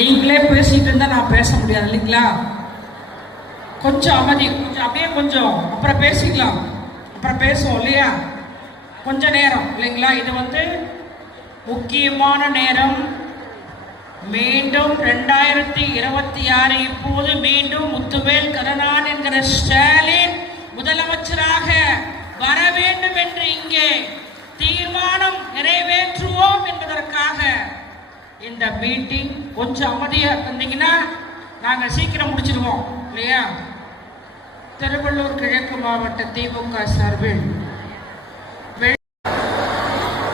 நீங்களே பேசிட்டு இருந்தா நான் பேச முடியாது இல்லைங்களா? கொஞ்சம் அமைதி, கொஞ்சம் அப்படியே கொஞ்சம் அப்புறம் பேசிக்கலாம், அப்புறம் பேசுவோம் இல்லையா? கொஞ்ச நேரம் இல்லைங்களா? இது முக்கியமான நேரம். மீண்டும் 2026 இப்போது மீண்டும் முத்துவேல் கருணாநிதி என்கிற ஸ்டாலின் முதலமைச்சராக வர வேண்டும் என்று இங்கே தீர்மானம் நிறைவேற்றுவோம் என்பதற்காக இந்த மீட்டிங். கொஞ்சம் அமைதியா இருந்தீங்கன்னா நாங்க சீக்கிரம் முடிச்சிருவோம் இல்லையா? திருவள்ளூர் கிழக்கு மாவட்ட திமுக சார்பில்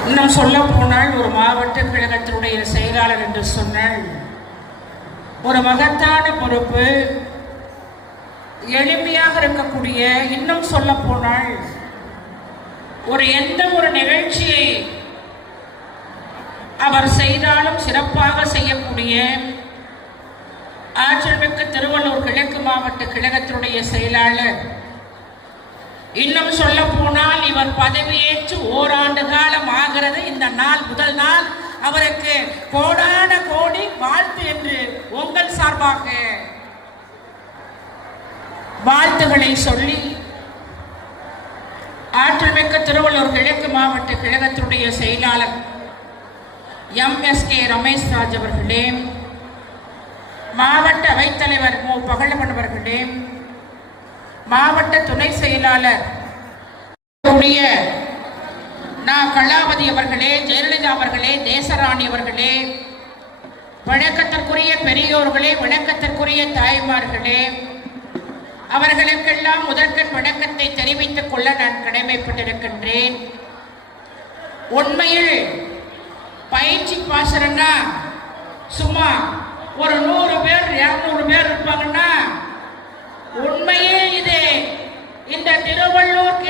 இன்னும் சொல்ல போனால் ஒரு மாவட்ட கழகத்தினுடைய செயலாளர் என்று சொன்னால் ஒரு மகத்தான பொறுப்பு, எளிமையாக இருக்கக்கூடிய, இன்னும் சொல்ல போனால் எந்த ஒரு நிகழ்ச்சியை அவர் செய்தாலும் சிறப்பாக செய்யக்கூடிய ஆற்றல் மிக்க திருவள்ளூர் கிழக்கு மாவட்ட கழகத்தினுடைய செயலாளர். இன்னும் சொல்ல போனால் இவர் பதவியேற்று ஓராண்டு காலம் ஆகிறது. இந்த நாள் முதல் நாள் அவருக்கு கோடான கோடி வாழ்த்து என்று உங்கள் சார்பாக வாழ்த்துக்களை சொல்லி ஆற்றல் மிக்க திருவள்ளூர் கிழக்கு மாவட்ட கழகத்தினுடைய செயலாளர் MSK ரமேஷ் ராஜ் அவர்களே, மாவட்ட அவைத்தலைவர் மு பகலவன் அவர்களே, மாவட்ட துணை செயலாளர் கலாவதி அவர்களே, ஜெயலலிதா அவர்களே, தேசராணி அவர்களே, வணக்கத்திற்குரிய பெரியோர்களே, வணக்கத்திற்குரிய தாய்மார்களே, அவர்களுக்கெல்லாம் முதற்கண் வணக்கத்தை தெரிவித்துக் கொள்ள நான் கடமைப்பட்டிருக்கின்றேன். உண்மையில் பயிற்சி பாசறன்னா சும்மா ஒரு 100 பேர் 200 பேர் இருப்பாங்கன்னா, உண்மையில் இது இந்த திருவள்ளூர்